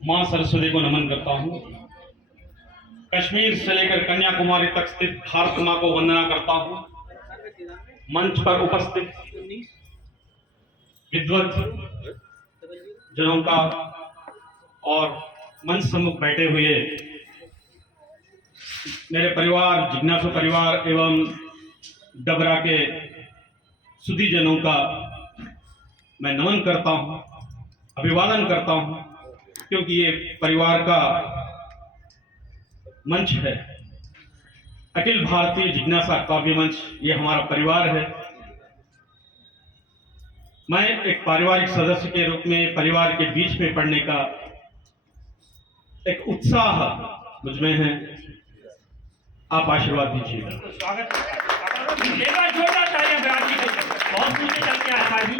मां सरस्वती को नमन करता हूं। कश्मीर से लेकर कन्याकुमारी तक स्थित भारत मां को वंदना करता हूं। मंच पर उपस्थित विद्वत जनों का और मंच सम्मुख बैठे हुए मेरे परिवार, जिज्ञासु परिवार एवं डबरा के सुधीजनों का मैं नमन करता हूं, अभिवादन करता हूं, क्योंकि ये परिवार का मंच है। अखिल भारतीय जिज्ञासा काव्य मंच ये हमारा परिवार है। मैं एक पारिवारिक सदस्य के रूप में परिवार के बीच में पढ़ने का एक उत्साह मुझ में है। आप आशीर्वाद दीजिएगा। स्वागत बहुत नीचे चल के आया जी।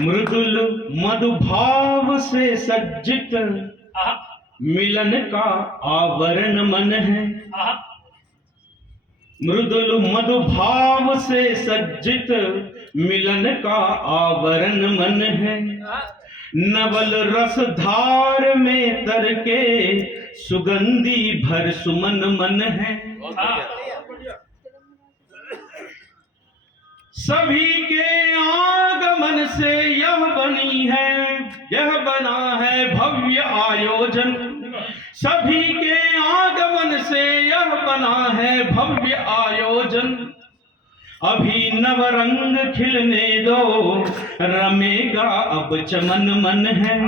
मृदुल मधुभाव से सज्जित मिलन का आवरण मन है। मृदुल मधुभाव से सज्जित मिलन का आवरण मन है। नवल रस धार में तर के सुगंधी भर सुमन मन है। सभी के आगमन से यह बनी है, यह बना है भव्य आयोजन। सभी के आगमन से यह बना है भव्य आयोजन। अभी नवरंग खिलने दो, रमेगा अब चमन मन है।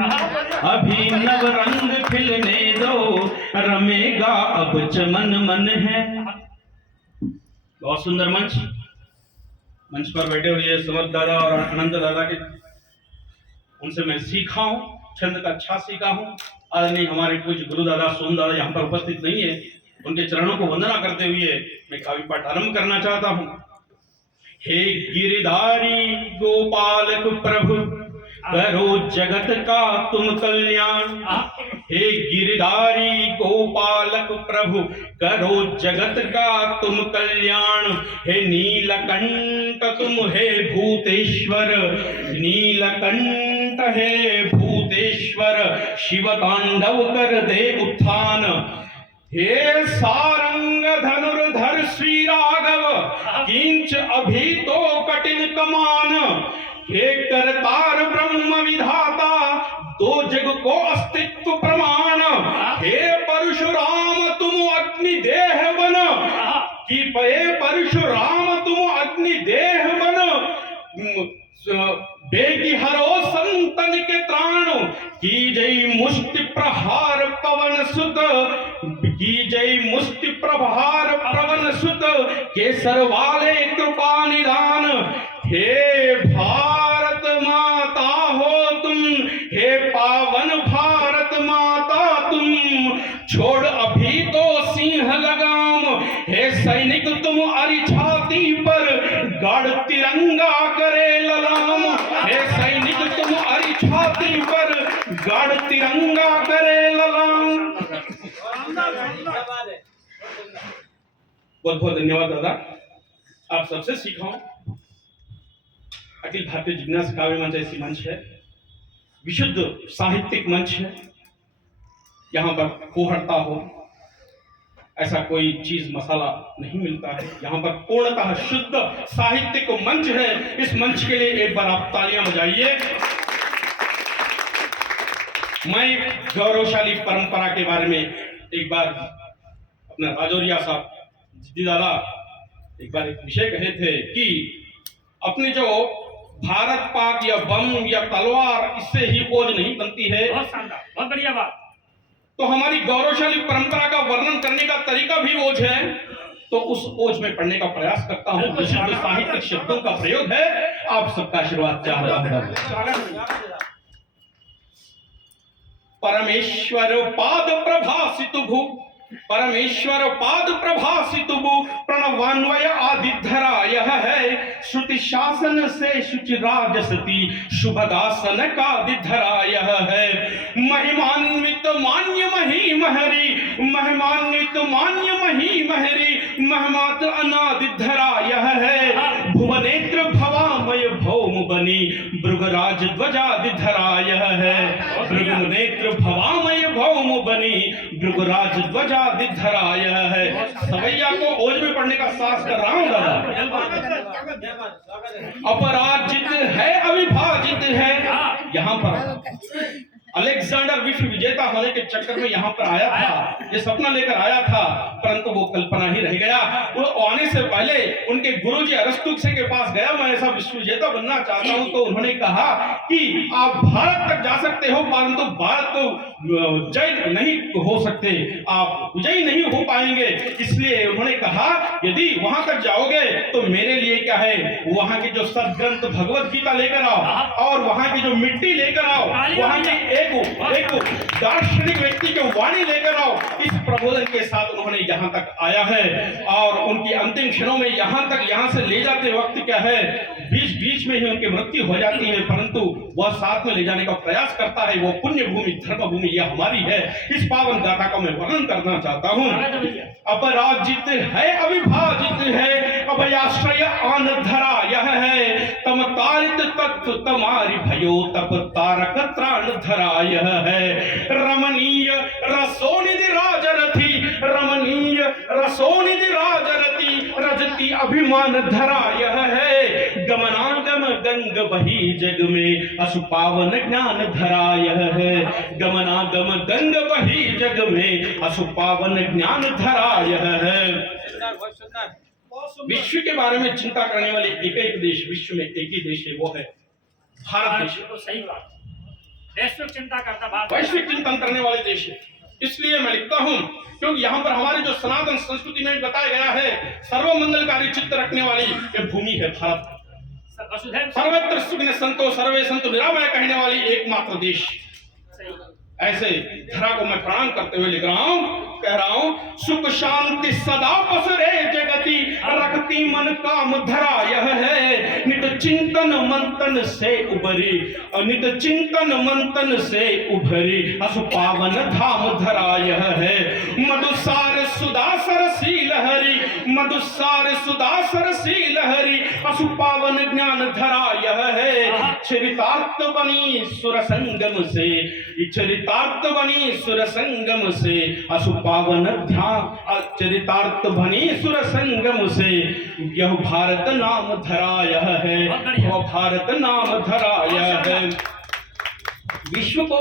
अभी नवरंग खिलने दो, रमेगा अब चमन मन है। बहुत सुंदर मंच पर बैठे हुए समर्थ दादा और अनंत दादा के उनसे मैं सीखा हूं, छंद का अच्छा सीखा हूं। आज नहीं हमारे पूज्य गुरु दादा सोम दादा यहाँ पर उपस्थित नहीं है, उनके चरणों को वंदना करते हुए मैं काव्य पाठ आरंभ करना चाहता हूं। हे गिरिधारी गोपालक प्रभु, करो जगत का तुम कल्याण। हे गिरिधारी गोपालक प्रभु, करो जगत का तुम कल्याण। हे नीलकंठ तुम हे भूतेश्वर, नीलकंठ हे भूतेश्वर, शिव तांडव कर दे उत्थान। हे सारंग धनुर्धर श्री राघव, किंच अभी तो कठिन कमान। हे करतार ब्रह्म विधाता, दो जग को अस्तित्व प्रमाण। हे परशुराम तुम अग्नि देह बन, कि हे परशुराम तुम अग्नि देह बन। बेगी हरो संतन के त्राण, की जय मुष्टि प्रहार पवन सुत। की जय मुष्टि प्रहार पवन सुत, केसर वाले कृपा निदान। हे भारत माता हो तुम, हे पावन भारत माता तुम। छोड़ अभी तो सिंह लगाम, हे सैनिक तुम अरि छाती पर, गाढ़ तिरंगा करे ललाम। हे सैनिक तुम अरि छाती पर, गाढ़ तिरंगा करे ललाम। बहुत बहुत धन्यवाद दादा, आप सबसे सीखा हूं। अखिल भारतीय जिज्ञासा काव्य मंच ऐसी मंच है, विशुद्ध साहित्यिक मंच है। यहाँ पर कोहड़ता हो ऐसा कोई चीज मसाला नहीं मिलता है। यहाँ पर पूर्णतः शुद्ध साहित्यिक मंच है। इस मंच के लिए एक बार आप तालियां बजाइए। मैं गौरवशाली परंपरा के बारे में एक बार अपना राजौरिया साहब जी दादा एक बार एक विषय कहे थे कि अपने जो भारत पाक या बम या तलवार, इससे ही खोज नहीं बनती है। बहुत शानदार, बहुत बढ़िया बात। तो हमारी गौरवशाली परंपरा का वर्णन करने का तरीका भी ओज है, तो उस ओज में पढ़ने का प्रयास करता हूं। विशुद्ध साहित्यिक शब्दों का प्रयोग है। आप सबका आशीर्वाद चाहता हूं। परमेश्वर पाद प्रभासित भू, परमेश्वर पाद प्रभासित भू, प्रणवान्वय आदिधरा यह है। श्रुति शासन से शुचि राजसती, शुभदासन का दिधरा यह है। महिमान्वित मान्य मही महरी, महिमान्वित मान्य मही महरी, महमात अनादिधरा यह है। भुवनेत्र भवामय भौम बनी भृगराज ध्वजाधिधराय है। भृगु नेत्र भवामय भौम बनी भृगराज ध्वजाधिधराय है। सवैया को ओज में पढ़ने का साहस कर रहा हूं दादा। अपराजित है अविभाजित है। यहाँ पर अलेक्जेंडर विश्व विजेता होने के चक्कर में यहाँ पर आया था, ये सपना लेकर आया था, परंतु वो कल्पना ही रह गया। वो आने से पहले उनके गुरुजी अरस्तु के पास गया, मैं ऐसा विश्व विजेता बनना चाहता हूँ। तो उन्होंने कहा कि आप भारत तक जा सकते हो, परंतु भारत को जय नहीं हो सकते, आप विजयी नहीं हो पाएंगे। इसलिए उन्होंने कहा यदि वहां तक जाओगे तो मेरे लिए क्या है, वहां के जो सदग्रंथ भगवत गीता लेकर आओ और वहां की जो मिट्टी लेकर आओ, वहां की एक दार्शनिक व्यक्ति की वाणी लेकर आओ। इस प्रबोधन के साथ उन्होंने यहाँ तक आया है और उनकी अंतिम क्षणों में यहाँ से ले जाते वक्त क्या है, बीच में ही उनकी मृत्यु हो जाती है, परंतु वह साथ में ले जाने का प्रयास करता है। वो पुण्य भूमि धर्म भूमि यह हमारी है। इस पावन गाथा का मैं वर्णन करना चाहता हूँ। अपराजित है अविभाजित है, अभयाश्रय आन धरा यह है। तम तारित तत्व तमारी भयो तप तारक त्राण धरा यह है। रमणीय रसोनिधि राजरथी, रमणीय रसोनिधि राजरथी, रजती अभिमान धरा यह है। गमनागम गंग बही जग में असु पावन ज्ञान धरा यह है। गमनागम गंग बही जग में असु पावन ज्ञान धरा यह है। विश्व के बारे में चिंता करने वाले एक देश, विश्व में एक ही देश है, वो है भारत देश। सही बात, वैश्विक चिंता करता भारत, वैश्विक चिंतन करने वाले देश है। इसलिए मैं लिखता हूं क्योंकि यहाँ पर हमारी जो सनातन संस्कृति में बताया गया है, सर्वमंगलकारी चित्त रखने वाली ये भूमि है भारत। सर्वत्र सुख ने संतो सर्वे संतो निरामय कहने वाली एकमात्र देश। ऐसे धरा को मैं प्रणाम करते हुए लिख रहा हूं, कह रहा हूं, सुख शांति सदा पसरे जगति, रखती मन काम धरा यह है। नित चिंतन मंथन से उभरी, नित चिंतन मंथन से उभरी, असु पावन धाम धरा यह है। मधुसार सुदासर शील हरि, मधुसार सुदासर शील हरि, असु पावन ज्ञान धरा यह है। चरितार्थ बनी सुर संगम से, चरितार्थ बनी सुर संगम से, असु पावन ध्यान, चरितार्थ बनी सुर संगम से, यह भारत नाम धरा यह है। यह भारत नाम धरा यह है। विश्व को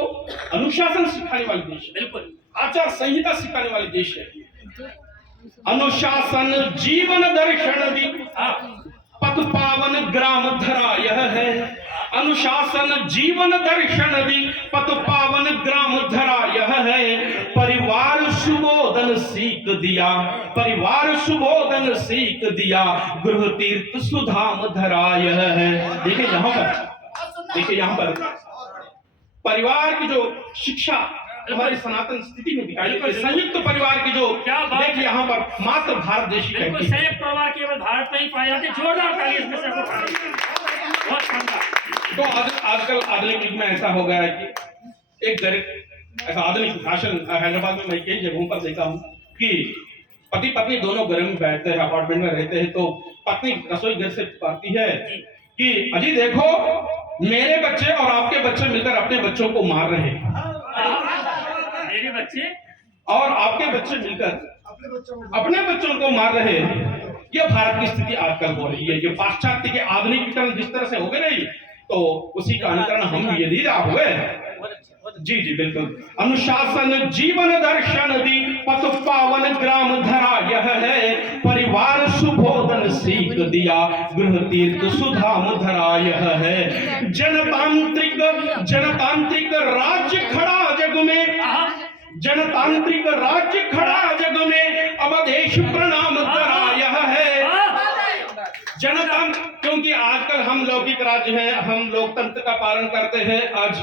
अनुशासन सिखाने वाले देश, बिल्कुल आचार संहिता सिखाने वाले देश है। अनुशासन जीवन दर्शन दी, पथ पावन ग्राम धरा यह है। अनुशासन जीवन दर्शन दी, पथ पावन ग्राम धरा यह है। परिवार सुबोधन सीख दिया, परिवार सुबोधन सीख दिया, गृह तीर्थ सुधाम धरा यह है। देखिए यहाँ पर, देखिए यहाँ पर परिवार की जो शिक्षा हमारी सनातन स्थिति में दिखाई, संयुक्त परिवार की जो, देखिए यहाँ पर मात्र भारत देश की संयुक्त परिवार केवल भारत में ही पाए जाते। जोरदार ताली इसमें से बहुत शानदार। तो आजकल आधुनिक युग में ऐसा हो गया है कि एक गरीब ऐसा आधुनिक शासन हैदराबाद में मैं कई जगहों पर देखा हूँ कि पति पत्नी दोनों घर में बैठते हैं, अपार्टमेंट में रहते हैं, तो पत्नी रसोई घर से पाती है कि अजी देखो मेरे बच्चे और आपके बच्चे मिलकर अपने बच्चों को मार रहे हैं, मेरे बच्चे और आपके बच्चे मिलकर अपने बच्चों को मार रहे हैं। ये भारत की स्थिति आजकल हो रही है। ये पाश्चात्य के आधुनिकीकरण जिस तरह से हो गए नहीं, तो उसी का अनुकरण हम भी यदि हुए। जी जी बिल्कुल। अनुशासन जीवन दर्शन दी, पथ पावन ग्राम धरा यह है। परिवार सुबोधन सीख दिया, गृह तीर्थ सुधाम धरा यह है। जनतांत्रिक जनतांत्रिक राज्य खड़ा जग में, जनतांत्रिक राज्य खड़ा जग में, अवधेश प्रणाम धरा यह है। जनतंत्र, क्योंकि आजकल हम लौकिक राज्य है, हम लोकतंत्र का पालन करते हैं आज,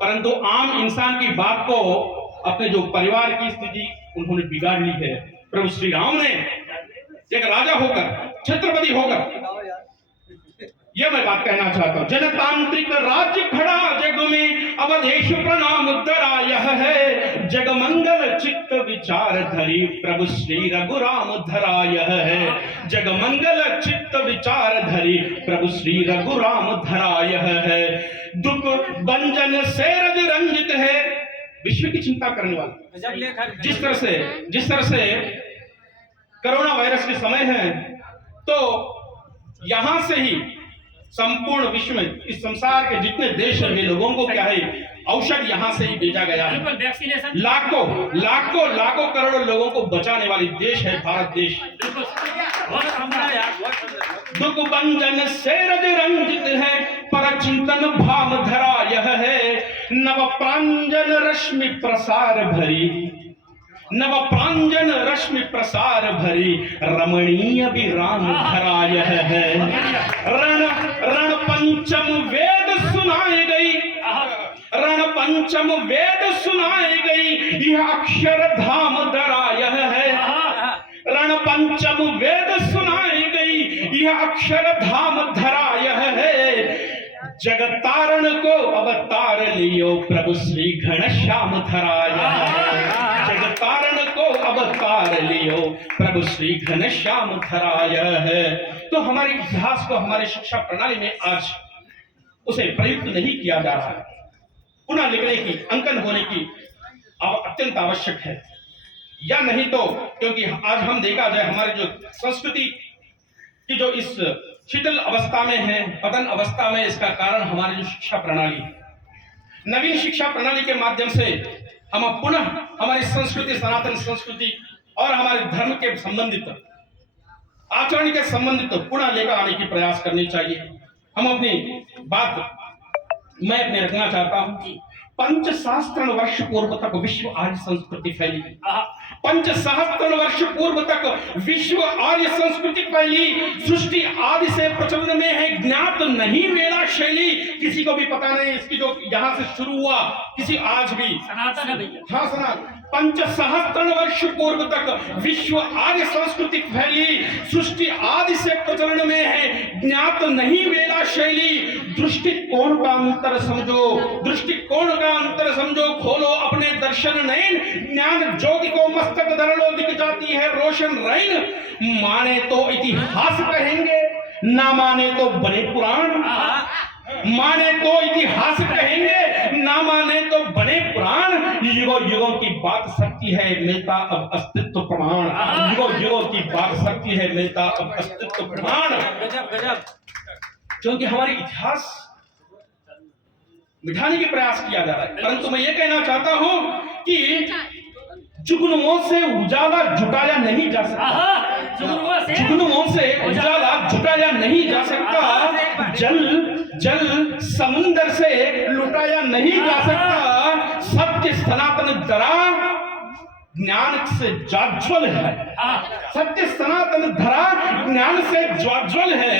परंतु आम इंसान की बात को अपने जो परिवार की स्थिति उन्होंने बिगाड़ ली है। प्रभु श्री राम ने एक राजा होकर, छत्रपति होकर, यह मैं बात कहना चाहता हूं, जनतांत्रिक राज्य खड़ा जग में, अवधेश प्रणाम धरा यह है। जगमंगल चित्त विचार धरी, प्रभु श्री रघुराम धरा यह है। जगमंगल चित्त विचार धरी प्रभु श्री रघुराम धरा यह है। दुख भंजन से रज रंजित है, विश्व की चिंता करने वाला। जिस तरह से कोरोना वायरस के समय है, तो यहां से ही संपूर्ण विश्व में, इस संसार के जितने देश हैं, वे लोगों को क्या है, औषध यहां से ही भेजा गया है। वैक्सीनेशन लाखों करोड़ों लोगों को बचाने वाली देश है भारत देश। दुख भंजन से रज रंजित है, पर चिंतन भाव धरा यह है। नव प्रांजन रश्मि प्रसार भरी, नव प्रांजन रश्मि प्रसार भरी, रमणीय विराम धरा यह है। रण पंचम वेद सुनाई गई, रण पंचम वेद सुनाई गई, यह अक्षर धाम धरा यह है। रण पंचम वेद सुनाई गई, यह अक्षर धाम धरा यह है। जगतारण को अवतार लियो प्रभु श्री घनश्याम धरा यह है। जगतारण को अवतार लियो प्रभु श्री घनश्याम धरा यह है। तो हमारे इतिहास को हमारे शिक्षा प्रणाली में आज उसे प्रयुक्त नहीं किया जा रहा है। पुनः लिखने की, अंकन होने की अत्यंत आवश्यक है, या नहीं तो क्योंकि आज हम देखा जाए हमारी जो संस्कृति की जो इस शिथिल अवस्था में है, पतन अवस्था में, इसका कारण हमारी जो शिक्षा प्रणाली, नवीन शिक्षा प्रणाली के माध्यम से हम पुनः हमारी संस्कृति, सनातन संस्कृति और हमारे धर्म के संबंधित, आचरण के संबंधित पुनः लेकर आने की प्रयास करनी चाहिए। हम अपनी बात मैं अपने रखना चाहता हूं। पंचसहस्त्र वर्ष पूर्व तक विश्व आर्य संस्कृति फैली। पंचसहस्त्र वर्ष पूर्व तक विश्व आर्य संस्कृति फैली। सृष्टि आदि से प्रचलन में है, ज्ञात नहीं वेदा शैली। किसी को भी पता नहीं इसकी, जो यहाँ से शुरू हुआ, किसी आज भी सनातन है भैया। हाँ सनातन। पंचसहस्त्र वर्ष पूर्व तक विश्व आर्य संस्कृति फैली। सृष्टि आदि से प्रचलन में है, ज्ञात नहीं वेदा शैली। दृष्टिकोण का अंतर समझो, दृष्टिकोण का अंतर समझो, खोलो अपने दर्शन नयन। ज्ञान ज्योति को मस्तक धरलो, दिख जाती है रोशन रैन। माने तो इतिहास कहेंगे, ना माने तो बने पुराण। माने तो इतिहास कहेंगे, ना माने तो बने पुराण। युगों युगों की बात सच्ची है, मिलता अब अस्तित्व प्रमाण। युगों युगों की बात सच्ची है, मिलता अब अस्तित्व प्रमाण। गजब। क्योंकि हमारे इतिहास मिटाने के प्रयास किया जा रहा है। परंतु मैं ये कहना चाहता हूं कि जुगनुओं से उजाला जुटाया नहीं जा सकता। जुगनुओं से उजाला जुटाया नहीं जा सकता। जल समुंदर से लुटाया नहीं जा सकता। सत्य सनातन धरा ज्ञान से ज्वाज्वल है। सत्य सनातन धरा ज्ञान से ज्वाज्वल है।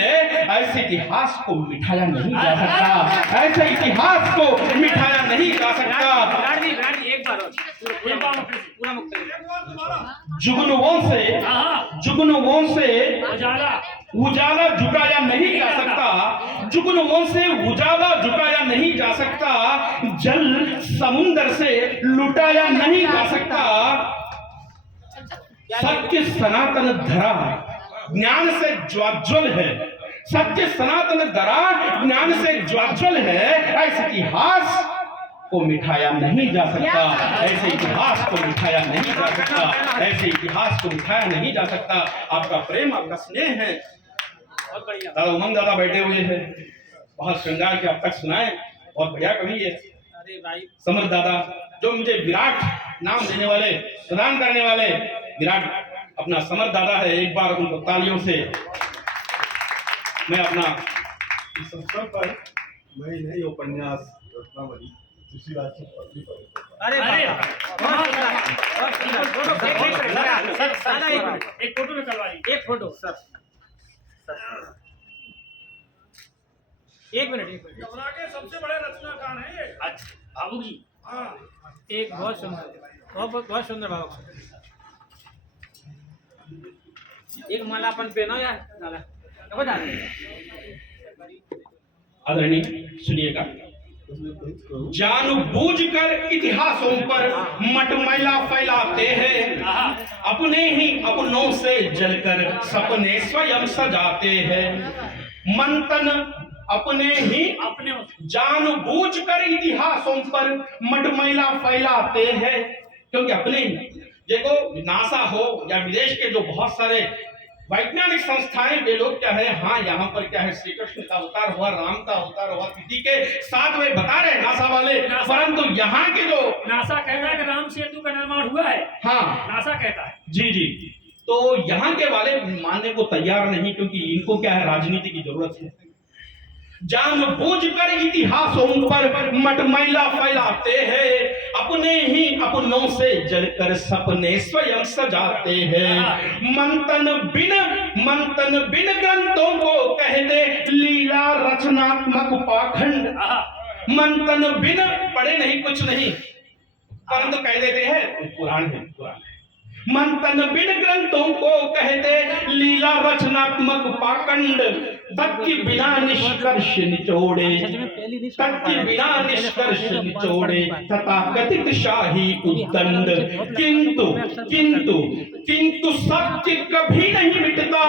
ऐसे इतिहास को मिटाया नहीं जा सकता। ऐसे इतिहास को मिटाया नहीं जा सकता। जुगनुओं से उजाला जुटाया नहीं जा सकता। जुगनुओं से उजाला जुटाया नहीं जा सकता। जल समुंदर से लुटाया नहीं जा सकता। सत्य सनातन धरा ज्ञान से ज्वाज्वल है। सत्य सनातन धरा ज्ञान से ज्वाज्वल है। ऐसे इतिहास को मिटाया नहीं जा सकता। ऐसे इतिहास को मिटाया नहीं जा सकता। ऐसे इतिहास को मिटाया नहीं जा सकता। आपका प्रेम, आपका स्नेह है। दादा उमंग दादा बैठे हुए हैं, बहुत श्रृंगार के अब तक सुनाए, बहुत बढ़िया कवि है। समर्थ दादा, जो मुझे विराट नाम देने वाले, प्रदान करने वाले विराट अपना समर्थ दादा है। एक बार उनको तालियों से मैं अपना इस अवसर पर मैं नई उपन्यास रत्नावली ऋषिराज की पत्नी पर अरे एक फोटो निकलवा ली। एक फोटो सर, एक मिनट। यमुना के सबसे बड़े रचनाकार हैं ये। अच्छा बाबू जी, हाँ, एक बहुत सुंदर, बहुत सुंदर बाबू। एक माला अपन पहनो यार, दादा आदरणीय सुनिएगा। जानबूझकर इतिहासों पर मटमैला फैलाते हैं, अपने ही अपनों से जलकर सपने स्वयं सजाते हैं। मंथन अपने ही अपने जानबूझकर इतिहासों पर मटमैला फैलाते हैं, क्योंकि अपने ही देखो नासा हो या विदेश के जो बहुत सारे वैज्ञानिक संस्थाएं, वे लोग क्या है, हाँ यहाँ पर क्या है, श्री कृष्ण का अवतार हुआ, राम का अवतार हुआ, तिथि के साथ वे बता रहे नासा वाले, परंतु यहाँ के जो नासा कहता है कि राम सेतु का निर्माण हुआ है। हाँ नासा कहता है। जी जी, तो यहाँ के वाले मानने को तैयार नहीं, क्योंकि इनको क्या है, राजनीति की जरूरत है। जानबूझकर इतिहासों पर मटमैला फैलाते हैं, अपने ही अपनों से जलकर सपने स्वयं सजाते हैं। मंथन बिन ग्रंथों को कह दे लीला रचनात्मक पाखंड। मंथन बिन पढ़े नहीं, कुछ नहीं, परंतु कह देते हैं पुराण है, पुराण है। मंथन बिन ग्रंथों को कहते लीला रचनात्मक पाखंड, तथ्य बिना निष्कर्ष निचोड़े, तथ्य बिना निष्कर्ष निचोड़े, तथा कथित शाही उद्दंड। किंतु किंतु किंतु सत्य कभी नहीं मिटता,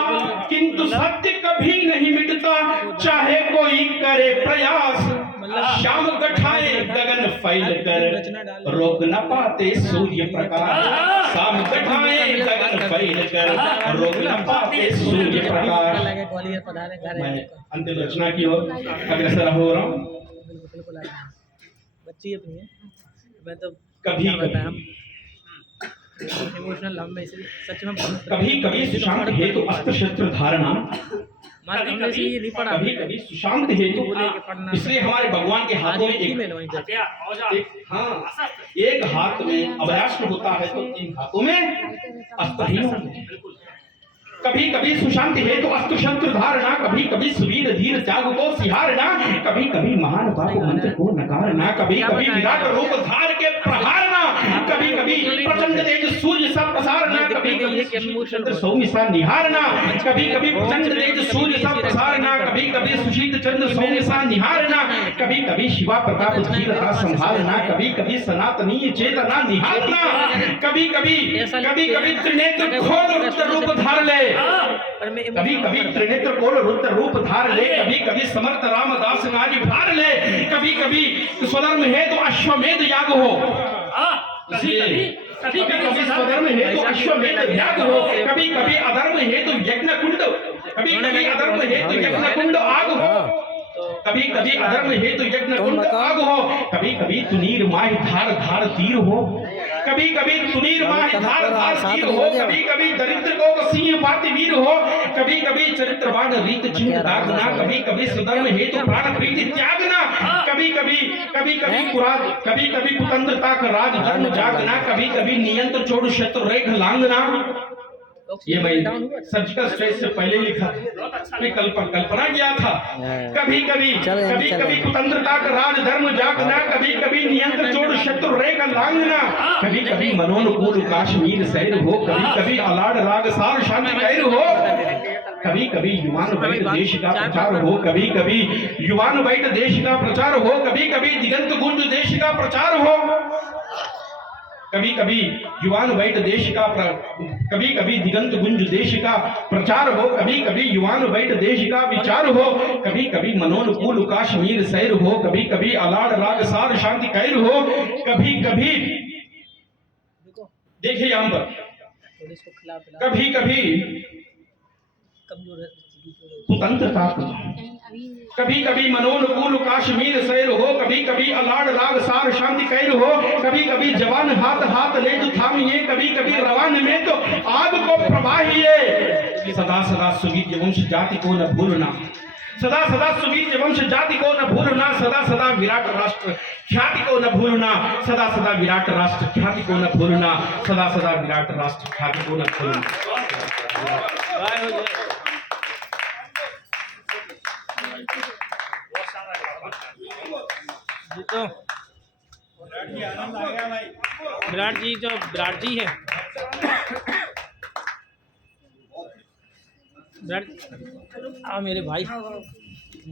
किंतु सत्य कभी नहीं मिटता, चाहे कोई करे प्रयास। शाम गठाए गगन फैल कर, रोक न पाते सूर्य प्रकाश। शाम गठाए गगन फैल कर, रोक न पाते सूर्य प्रकाश। मैं अंतिम रचना की ओर अग्रसर हो रहा हूँ। बच्ची अपनी है, मैं तो कभी इमोशनल हम में इसलिए सच में कभी कभी सुशांत हेतु अस्त्र शस्त्र धारणा, हमने से ये नहीं पढ़ा। कभी कभी सुशांत हेतु, इसलिए हमारे भगवान के हाथों में एक हाथ में अभयास्त्र होता है, तो इन हाथों में अस्त्र ही होते हैं। कभी कभी सुशांत हेतु अस्त्र शस्त्र धारणा, कभी कभी सुवीर धीर त्याग को सिहारना, कभी कभी महान बाप मंत्र को नकारना, कभी कभी विराट रूप धार के प्रहारना, कभी कभी प्रचंड तेज सूर्य सा प्रसारना, कभी कभी चंद्र सौम्य सा निहारना, कभी कभी प्रचंड तेज सूर्य सा प्रसारना, कभी कभी सुशील चंद्र सौम्य सा निहारना, कभी कभी शिवा प्रताप धीरता संभालना, कभी कभी सनातनीय चेतना निहारना, कभी कभी त्रिनेत्र खोल रूप धार ले, कभी कभी त्रिनेत्र खोल रुद्र रूप धार ले, कभी कभी समर्थ रामदास गाज भार ले, कभी कभी स्वधर्म है तो अश्वमेध याग हो, कभी कभी स्वधर्म है तो अश्वमेध याग हो, कभी कभी अधर्म है तो यज्ञ कुंड, कभी कभी अधर्म है तो यज्ञ कुंड आग हो, कभी कभी अधर्म है तो यज्ञ कुंड आग हो, कभी कभी तुनीर माही धार धार तीर हो, कभी कभी तुनीर माही धार धार तीर हो, कभी कभी दरिद्र को सिंह पाति वीर हो, कभी कभी चरित्रवान रीत चिन्ह दागना, कभी कभी स्वधर्म हेतु प्राण प्रीति त्यागना, कभी कभी कुतंत्रता का राज धर्म जागना, कभी कभी नियंत्र छोड़ शत्रु रेख लांघना। ये मैं सर्जिकल स्ट्राइक से पहले लिखा था, मैं कल्पना किया था। कभी कभी कुतंत्रता का राज धर्म जागना, कभी कभी नियंत्र छोड़ शत्रु रेख लांघना, कभी कभी मनोनुकूल काश्मीर सैर हो, कभी कभी अलाड़ राग सार शांति कैर हो, कभी कभी युवान वैट देश का प्रचार हो, कभी कभी युवान वैट देश का प्रचार हो, कभी कभी दिगंत गुंज देश का प्रचार हो, कभी कभी युवान वैट देश का कभी कभी दिगंत गुंज देश का प्रचार हो, कभी कभी युवान वैट देश का विचार हो, कभी कभी मनोनुकूल काश्मीर सैर हो, कभी कभी अलाड़ राग सार शांति कैर हो, कभी कभी देखिए यहाँ पर कभी कभी कुतंत्रता, कभी कभी मनोनुकूल काश्मीर सैर हो, कभी कभी अलाड़ राग सार शांति कैर हो, कभी कभी जवान हाथ हाथ ले जो थामिए, कभी कभी रवान में तो आग को प्रवाहिए। सदा सदा सुगीत वंश जाति को न भूलना, सदा सदा सुगीत वंश जाति को न भूलना, सदा सदा विराट राष्ट्र ख्याति को न भूलना, सदा सदा विराट राष्ट्र ख्याति को न भूलना, सदा सदा विराट राष्ट्र ख्याति को न भूलना। जी तो विराट जी जो विराट जी है, विराट मेरे भाई